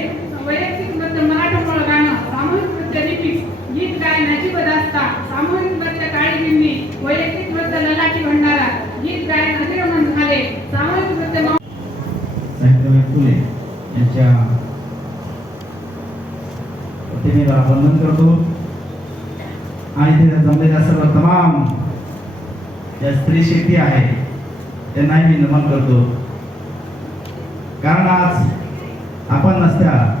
वैयक्तिक वैयक्तिक नृत्य मराठमोळं गाणं सामूहिक नृत्य रिपिक्स गीत गायनाची बदास्ता सामूहिक नृत्य काळी दिंडी वैयक्तिक नृत्य ललाटी भंडारा गीत गायन अतिरमण झाले. सामूहिक नृत्य मौ- फुले यांच्या प्रतिमेला वंदन करतो. आणि तिथे जमलेल्या सर्व तमाम ज्या स्त्री शेती आहे त्यांनाही मी नमन करतो. कारण आज नसत्या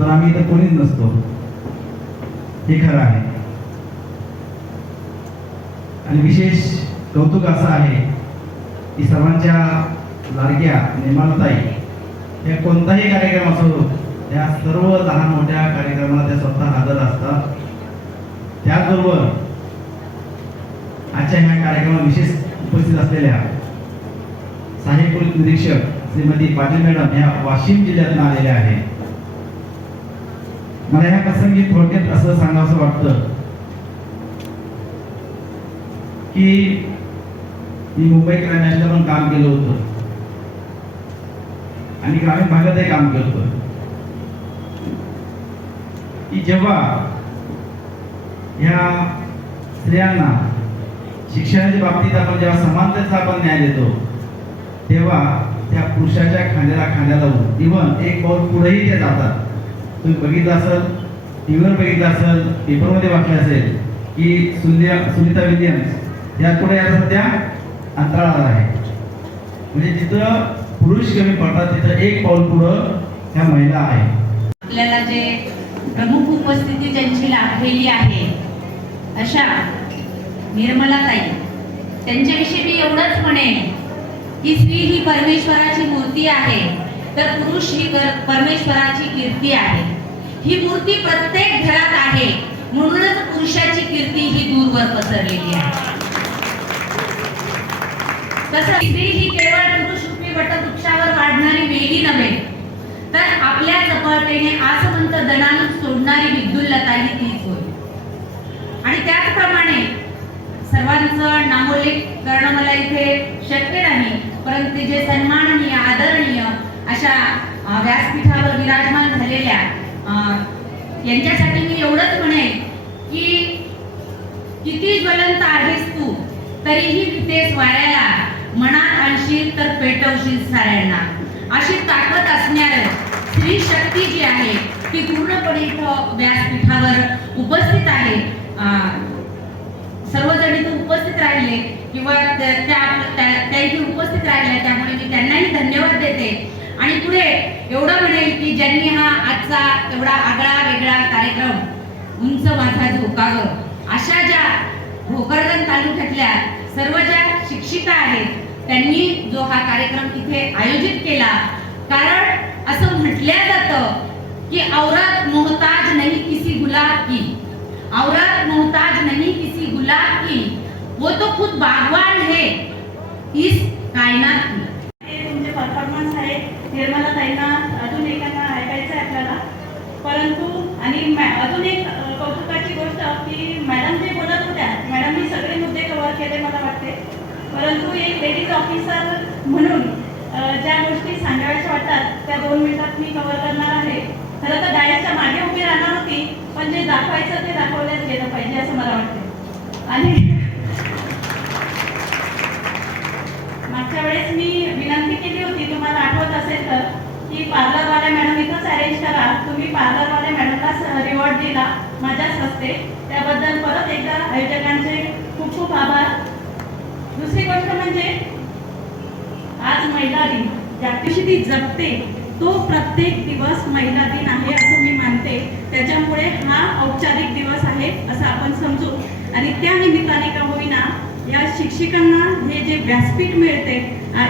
तर आम्ही इथं कोणीच नसतो. हे खरं आहे. आणि विशेष कौतुक असं आहे की सर्वांच्या लाडक्या निर्माणताई या कोणताही कार्यक्रम असो त्या सर्व लहान मोठ्या कार्यक्रमाला त्या स्वतः हजर असतात. त्याचबरोबर आजच्या ह्या कार्यक्रमात विशेष उपस्थित असलेल्या सहाय्यक पोलीस निरीक्षक श्रीमती पाटील मॅडम ह्या वाशिम जिल्ह्यातून आलेल्या आहेत. मला ह्या प्रसंगी थोडक्यात असं सांगावं वाटतं की मी मुंबई क्रायमॅचला पण काम केलं होतं. आणि ग्रामीण भागातही काम केलं होतं. की जेव्हा ह्या स्त्रियांना शिक्षणाच्या बाबतीत आपण जेव्हा समानतेचा आपण न्याय देतो तेव्हा त्या पुरुषाच्या खांद्याला खांद्या लावून. इव्हन एक पाऊल पुढेही ते जातात. तुम्ही बघितलं असेल टीव्हीवर बघितलं असेल पेपरमध्ये वाचलं असेल की सुनिया सुनीता विलियम्स या पुढे आता सध्या अंतराळात आहे. म्हणजे जिथं पुरुष कमी पडतात तिथं एक पाऊल पुढं ह्या महिला आहे आपल्याला जे प्रमुख उपस्थिती ज्यांची लाभलेली आहे अशा निर्मलाताई त्यांच्याविषयी मी एवढंच म्हणेन की स्त्री ही परमेश्वराची मूर्ती आहे. तर पुरुष ही परमेश्वराची कीर्ती आहे. ही मूर्ती प्रत्येक घरात आहे. म्हणूनच पुरुषाची कीर्ती ही दूरवर पसरलेली आहे. तसं स्त्री ही केवळ पुरुष रूपी वटवृक्षावर वाढणारी वेली नव्हे. तर आपल्या चपळतेने आसमंत दणानून सोडणारी विद्युल्लता ही तीच होय. आणि त्याचप्रमाणे सर्वांचं नामोल्लेख करणं मला इथे शक्य नाही. परंतु जे सन्माननीय आदरणीय अशा व्यासपीठावर विराजमान झालेल्या अं, यांच्यासाठी मी एवढंच म्हणेन की किती ज्वलंत आहेस तू तरीही तिथे वाऱ्याला मनात आणशील तर पेटवशील साऱ्यांना. अशी ताकद असणार स्त्री शक्ती जी आहे ती पूर्णपणे इथं व्यासपीठावर उपस्थित आहे. अं, सर्वजण इथं उपस्थित राहिले. किंवा त्या त्या- इथे उपस्थित राहिल्या त्यामुळे मी त्यांनाही धन्यवाद देते. आणि पुढे एवढं म्हणेल की ज्यांनी हा आजचा एवढा आगळा वेगळा कार्यक्रम उंच माझा झोकाग अशा ज्या भोकरदन तालुक्यातल्या सर्व ज्या शिक्षिका आहेत त्यांनी जो हा कार्यक्रम इथे आयोजित केला. कारण असं म्हटलं जातं की औरत मोहताज नाही किसी गुलाब की. औरत मोहताज नाही किसी गुलाब की. वो तो खुद बागवान है। इस कायनात में। तुमचे परफॉर्मन्स आहे. निर्मला ताईंना अजून एकांना ऐकायचं आहे आपल्याला. परंतु आणि अजून एक कौतुकाची गोष्ट की मॅडम जे बोलत होत्या मॅडमनी सगळे मुद्दे कव्हर केले मला वाटते. परंतु एक लेडीज ऑफिसर म्हणून ज्या गोष्टी सांगाव्याच्या वाटतात त्या दोन मिनिटात मी कव्हर करणार आहे. खरं तर डायसच्या मागे उभी राहणार होती पण जे दाखवायचं ते दाखवल्याच गेलं पाहिजे असं मला वाटते. आणि मागच्या वेळेस मी विनंती केली होती तुम्हाला आठवत असेल तर की पार्लरवाल्या मॅडम इथंच अरेंज करा. तुम्ही पार्लरवाल्या मॅडमला रिवॉर्ड दिला माझ्याच हस्ते. त्याबद्दल परत एकदा आयोजकांचे खूप खूप आभार. दुसरी गोष्ट म्हणजे आज महिला दिन. ज्यादिवशी ती जगते तो प्रत्येक दिवस महिला दिन आहे असं मी मानते. त्याच्यामुळे हा औपचारिक दिवस आहे असं आपण समजू. आणि त्या निमित्ताने का होईना या शिक्षिकांना हे जे व्यासपीठ मिळते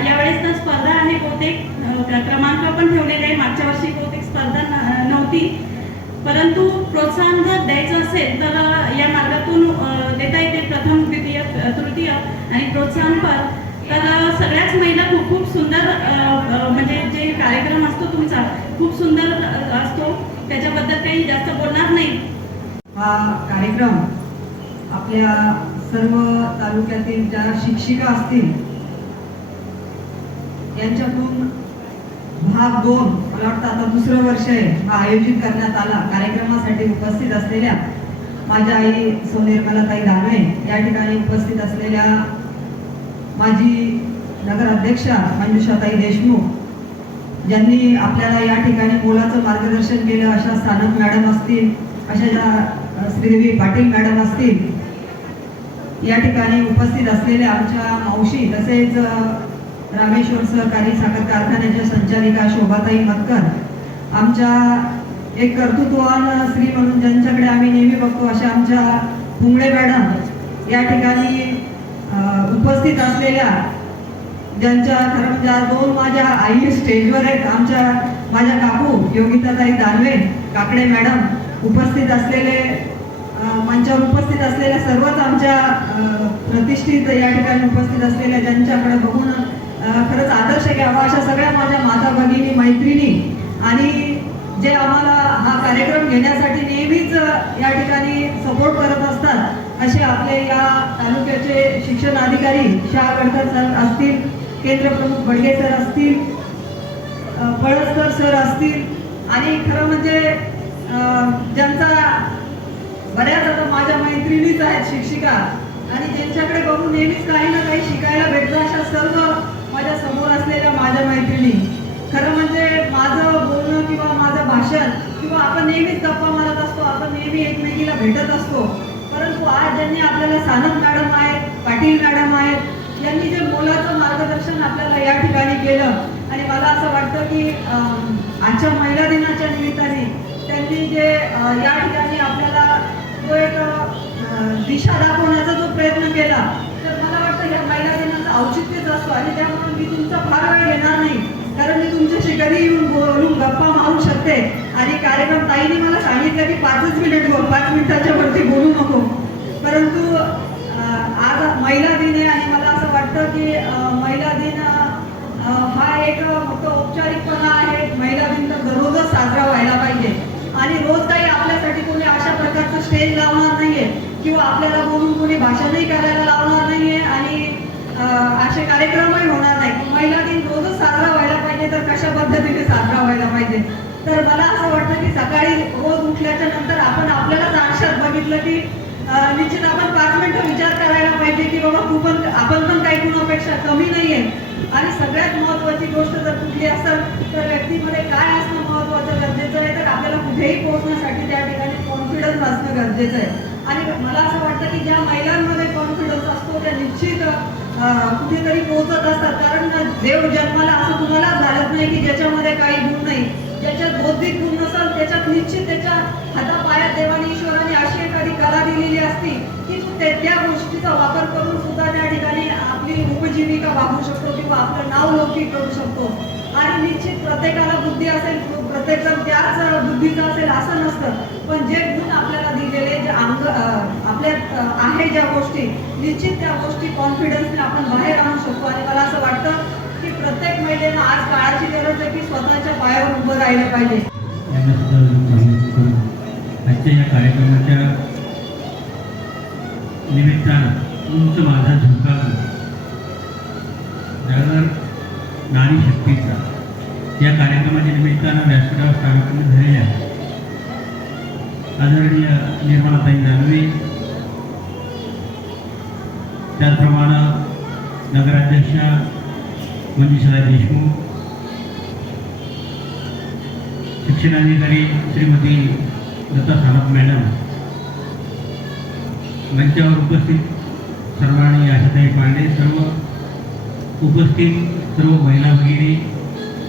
यावेळेस तर स्पर्धा आहे बहुतेक. क्रमांक पण ठेवलेले आहे. मागच्या वर्षी बहुतेक स्पर्धा नव्हती. परंतु प्रोत्साहन जर द्यायचं असेल तर या मार्गातून देता येते प्रथम द्वितीय तृतीय आणि प्रोत्साहनपर तर सगळ्याच महिला खूप खूप सुंदर म्हणजे जे कार्यक्रम असतो तुमचा खूप सुंदर असतो. त्याच्याबद्दल काही जास्त बोलणार नाही. हा कार्यक्रम आपल्या सर्व तालुक्यातील ज्या शिक्षिका असतील यांच्यातून भाग दोन मला वाटतं आता दुसरं वर्ष आहे हा आयोजित करण्यात आला कार्यक्रमासाठी उपस्थित असलेल्या माझ्या आई सोनिर्मलाताई दानवे या ठिकाणी उपस्थित असलेल्या माझी नगराध्यक्षा मंजुषाताई देशमुख ज्यांनी आपल्याला या ठिकाणी मोलाचं मार्गदर्शन केलं अशा स्थानक मॅडम असतील अशा ज्या श्रीदेवी पाटील मॅडम असतील या ठिकाणी उपस्थित असलेल्या आमच्या मावशी तसेच रामेश्वर सहकारी साखर कारखान्याच्या संचालिका शोभाताई मतकर आमच्या एक कर्तृत्ववान स्त्री म्हणून ज्यांच्याकडे आम्ही नेहमी बघतो अशा आमच्या पुंगळे मॅडम या ठिकाणी उपस्थित असलेल्या ज्यांच्या खरं म्हणजे आज दोन माझ्या आई स्टेजवर आहेत आमच्या माझ्या काकू योगिताताई दानवे काकडे मॅडम उपस्थित असलेले मंचावर उपस्थित असलेल्या सर्वच आमच्या प्रतिष्ठित या ठिकाणी उपस्थित असलेल्या ज्यांच्याकडे बघून खरंच आदर्श घ्यावा अशा सगळ्या माझ्या माता भगिनी मैत्रिणी आणि जे आम्हाला हा कार्यक्रम घेण्यासाठी नेहमीच या ठिकाणी सपोर्ट करत असतात असे आपले या तालुक्याचे शिक्षण अधिकारी शाह गडकर सर असतील केंद्र प्रमुख बडगे सर असतील पळसकर सर असतील आणि खरं म्हणजे ज्यांचा बऱ्याच आता माझ्या मैत्रिणीच आहेत शिक्षिका. आणि ज्यांच्याकडे बघून नेहमीच काही ना काही शिकायला भेटतं अशा सर्व माझ्यासमोर असलेल्या माझ्या मैत्रिणी. खरं म्हणजे माझं बोलणं किंवा माझं भाषण किंवा आपण नेहमीच गप्पा मारत असतो आपण नेहमी एकमेकीला भेटत असतो. परंतु आज ज्यांनी आपल्याला सानंद मॅडम आहेत पाटील मॅडम आहेत यांनी जे मोलाचं मार्गदर्शन आपल्याला या ठिकाणी केलं आणि मला असं वाटतं की आजच्या महिला दिनाच्या निमित्ताने त्यांनी जे या ठिकाणी आपल्याला तो एक दिशा दाखवण्याचा जो प्रयत्न केला तर मला वाटतं या महिला दिनाचं औचित्यच असतो आणि त्यामुळे मी तुमचा फार वेळ घेणार नाही. कारण मी तुमच्याशी कधी येऊन बोलून गप्पा मारू शकते. आणि कार्यक्रम ताईने मला सांगितलं की पाचच मिनिट बोल पाच मिनिटाच्या वरती बोलू नको. परंतु आज महिला दिन आहे आणि मला असं वाटतं की महिला दिन हा एक फक्त औपचारिकपणा आहे. महिला दिन तर दररोजच साजरा व्हायला पाहिजे. आणि रोज काही आपल्यासाठी कोणी अशा प्रकारचं स्टेज लावणार नाहीये. किंवा आपल्याला बोलून कोणी भाषणही करायला लावणार नाहीये आणि असे कार्यक्रमही होणार नाही. महिला दिन रोजच साजरा व्हायला पाहिजे तर कशा पद्धतीने साजरा व्हायला पाहिजे? तर मला असं वाटतं की सकाळी रोज उठल्याच्या नंतर आपण आपल्यालाच आरशात बघितलं की निश्चित आपण पाच मिनिटं विचार करायला पाहिजे की बाबा तू पण आपण पण काही कुणापेक्षा कमी नाही आहे आणि सगळ्यात महत्वाची गोष्ट जर कुठली असेल तर व्यक्तीमध्ये काय असणं महत्वाचं गरजेचं आहे तर आपल्याला कुठेही पोहोचण्यासाठी त्या ठिकाणी कॉन्फिडन्स असणं गरजेचं आहे. आणि मला असं वाटतं की ज्या महिलांमध्ये कॉन्फिडन्स असतो त्या निश्चित कुठेतरी पोहोचत असतात. कारण देव जन्माला असं कुणाला झालंच नाही की ज्याच्यामध्ये काही गुण नाही. ज्याच्यात बौद्धिक गुण नसेल त्याच्यात निश्चित त्याच्या हातापायात देवाने ईश्वराने अशी एखादी कला दिलेली असती की तो त्या गोष्टीचा वापर करून सुद्धा त्या ठिकाणी आपली उपजीविका वागू शकतो किंवा आपलं नाव लौकिक करू शकतो. आणि निश्चित प्रत्येकाला बुद्धी असेल प्रत्येक जण त्याच बुद्धीचं असेल असं नसतं. पण जे गुण आपल्याला दिलेले जे अंग आपल्या आहे ज्या गोष्टी निश्चित त्या गोष्टी कॉन्फिडन्सने आपण बाहेर आणू शकतो. आणि मला असं वाटतं की प्रत्येक महिलेनं आज काळाची गरज आहे की स्वतःच्या पायावर उभं राहिलं पाहिजे. आजच्या या कार्यक्रमाच्या निमित्तानं उंच माझा झुकाव जगावर नारी शक्तीचा या कार्यक्रमाच्या निमित्तानं व्यासपीठावर कार्यक्रम झालेल्या आदरणीय निर्मलाताई दानवे त्याचप्रमाणे नगराध्यक्षा मंजुषा देशमुख शिक्षणाधिकारी श्रीमती दत्ता सावंत मॅडम मंचावर उपस्थित सर्वांनी आशाताई पांडे सर्व उपस्थित सर्व महिला भगिनी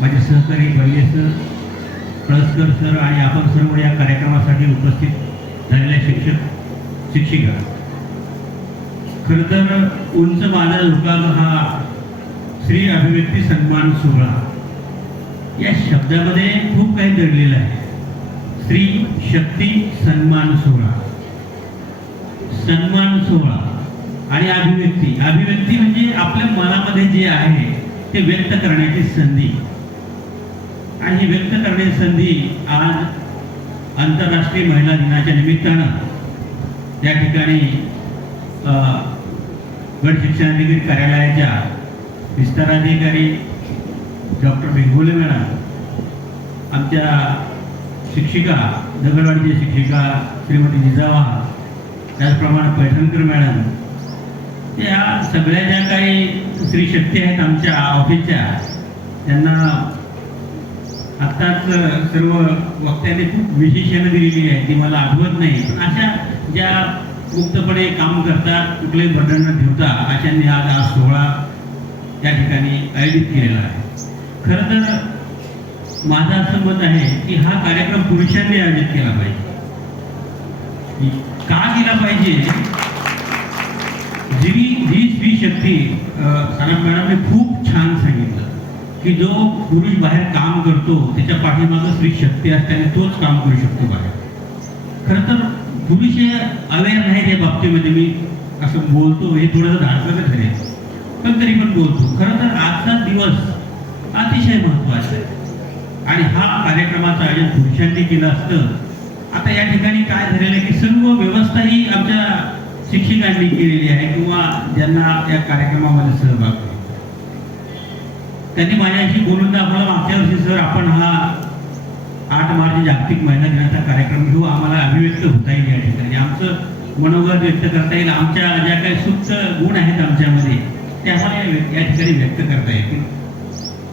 माझे सहकारी बल्ले सर कळसकर सर आणि आपण सर्व या कार्यक्रमासाठी उपस्थित झालेल्या शिक्षक शिक्षिका. खरं तर उंच माना झुकाव हा स्त्री अभिव्यक्ती सन्मान सोहळा. या शब्दामध्ये खूप काही दडलेलं आहे. स्त्री शक्ती सन्मान सोहळा. सन्मान सोहळा. आणि अभिव्यक्ती. अभिव्यक्ती म्हणजे आपल्या मनामध्ये जे आहे ते व्यक्त करण्याची संधी. आणि ही व्यक्त करण्याची संधी आज आंतरराष्ट्रीय महिला दिनाच्या निमित्तानं त्या ठिकाणी गट शिक्षणाधिकारी कार्यालयाच्या विस्ताराधिकारी डॉक्टर बेंगोले मॅडम आमच्या शिक्षिका दगडवाडीच्या शिक्षिका श्रीमती जिजावा त्याचप्रमाणे पैठणकर मॅडम या सगळ्या ज्या काही स्त्री शक्ती आहेत आमच्या ऑफिसच्या त्यांना आत्ताच सर्व वक्त्यांनी खूप विशेषणं दिलेली आहे ती मला आठवत नाही. पण अशा ज्या मुक्तपणे काम करतात कुठले बटन न ठेवता अशांनी आज हा सोहळा त्या ठिकाणी आयोजित केलेला आहे. खरं तर माझं असं मत आहे की हा कार्यक्रम पुरुषांनी आयोजित केला पाहिजे. का केला पाहिजे? शक्ती सानप मॅडमने खूप छान सांगितलं की जो पुरुष बाहेर काम करतो त्याच्या पाठीमागं स्त्री शक्ती असते आणि तोच काम करू शकतो बाहेर. खरं तर पुरुष हे अवेअर नाही त्या बाबतीमध्ये मी असं बोलतो हे थोडंसं धाडकं ठरेल पण तरी पण बोलतो. खरं तर आजचा दिवस अतिशय महत्त्वाचा आहे. आणि हा कार्यक्रमाचं आयोजन पुरुषांनी केलं असतं. आता या ठिकाणी काय झालेलं आहे की सर्व व्यवस्था ही आमच्या शिक्षकांनी केलेली आहे किंवा ज्यांना या कार्यक्रमामध्ये सहभाग त्यांनी माझ्याशी बोलून दाखवलं मागच्या वर्षी सर आपण हा आठ मार्च जागतिक महिला दिनाचा कार्यक्रम घेऊ. आम्हाला अभिव्यक्त होता येईल या ठिकाणी. आमचं मनोगत व्यक्त करता येईल. आमच्या ज्या काही सुप्त गुण आहेत आमच्यामध्ये त्या या या ठिकाणी व्यक्त करता येतील.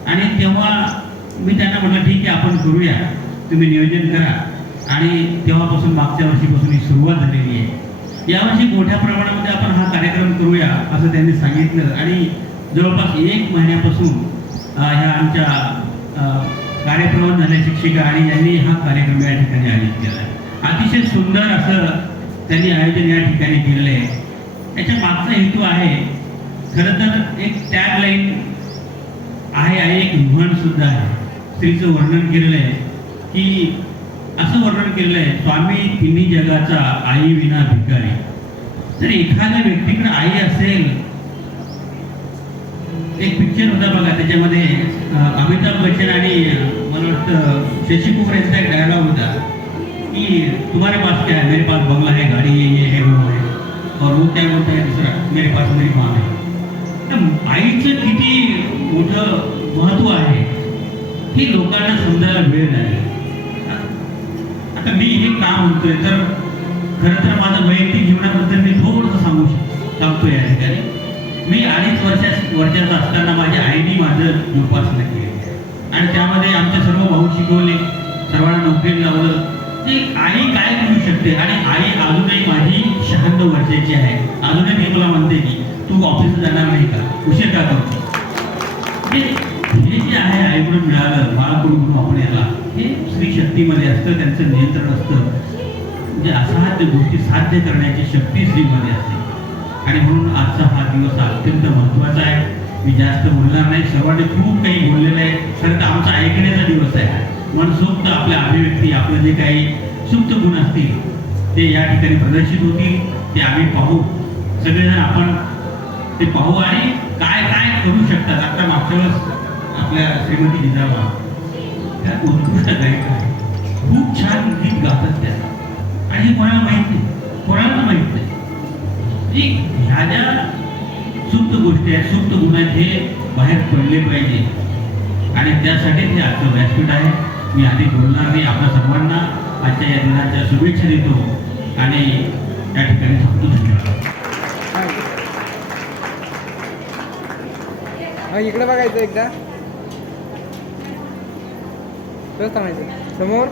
आणि तेव्हा मी त्यांना म्हटलं ठीक आहे आपण करूया. तुम्ही नियोजन करा. आणि तेव्हापासून मागच्या वर्षीपासून ही सुरुवात झालेली आहे. यावर्षी मोठ्या प्रमाणामध्ये आपण हा कार्यक्रम करूया असं त्यांनी सांगितलं. आणि जवळपास एक महिन्यापासून ह्या आमच्या अं, झाल्या शिक्षिका आणि यांनी हा कार्यक्रम या ठिकाणी आयोजित केला. आहे अतिशय सुंदर असं त्यांनी आयोजन या ठिकाणी केलेलं आहे. याच्या मागचा हेतू आहे खरं तर एक टॅग लाईन आहे आहे एक म्हण सुद्धा आहे. स्त्रीचं वर्णन केलेलं आहे की असं वर्णन केलेलं आहे स्वामी तिन्ही जगाचा आई विना भिकारी. जर एखाद्या व्यक्तीकडे आई असेल एक पिक्चर होता बघा त्याच्यामध्ये अमिताभ बच्चन आणि मला वाटतं शशी कपूर यांचा एक डायलॉग होता की तुम्हारे पास क्या है? मेरे पास बंगला है गाड़ी है ये है वो है. और वो क्या बोलता है? दुसरा मेरे पास मेरी माँ है. तर आईचं किती मोठं महत्त्व आहे हे लोकांना समजायला वेळ नाही. तर मी हे का म्हणतोय? तर खरं तर माझं वैयक्तिक जीवनाबद्दल मी थोडंसं सांगू शक- सांगतो या ठिकाणी. मी अडीच वर्षा वर्षाचा असताना माझ्या आईने माझं जोपासना केली. आणि त्यामध्ये आमचे सर्व भाऊ शिकवले. सर्वांना नोकरी लावलं. ती आई काय करू शकते? आणि आई अजूनही माझी शहाण्णव वर्षाची आहे. अजूनही ती मला म्हणते की तू ऑफिस जाणार नाही का? उशीर का करतो हे जे आहे आईकडून मिळालं बाळाकडून म्हणून आपण याला हे स्त्री शक्तीमध्ये असतं त्यांचं नियंत्रण असतं. म्हणजे असाध्य गोष्टी साध्य करण्याची शक्ती स्त्रीमध्ये असते. आणि म्हणून आजचा हा दिवस अत्यंत महत्त्वाचा आहे. मी जास्त बोलणार नाही. सर्वांनी खूप काही बोललेलं आहे. खरं तर आमचा ऐकण्याचा दिवस आहे. मनसोक्त आपल्या अभिव्यक्ती आपलं जे काही सुप्त गुण असतील ते या ठिकाणी प्रदर्शित होतील. ते आम्ही पाहू. सगळेजण आपण ते पाहू आणि काय काय करू शकतात. आता मागच्या वेळेस आपल्या श्रीमती जिजाबा त्या उत्कृष्ट गायिका आहेत खूप छान गीत गातात त्या. आणि कोणाला माहीत नाही? कोणाला माहीत नाही? ह्या ज्या सुप्त गोष्टी आहेत. सुप्त गुण आहेत हे बाहेर पडले पाहिजे. आणि त्यासाठी हे आजचं व्यासपीठ आहे. मी आधी बोलणार नाही आपल्या सर्वांना आजच्या या दिनाच्या शुभेच्छा देतो. आणि या ठिकाणी थांबतो. धन्यवाद. इकडे बघायचं एकदा. तसं सांगायचं समोर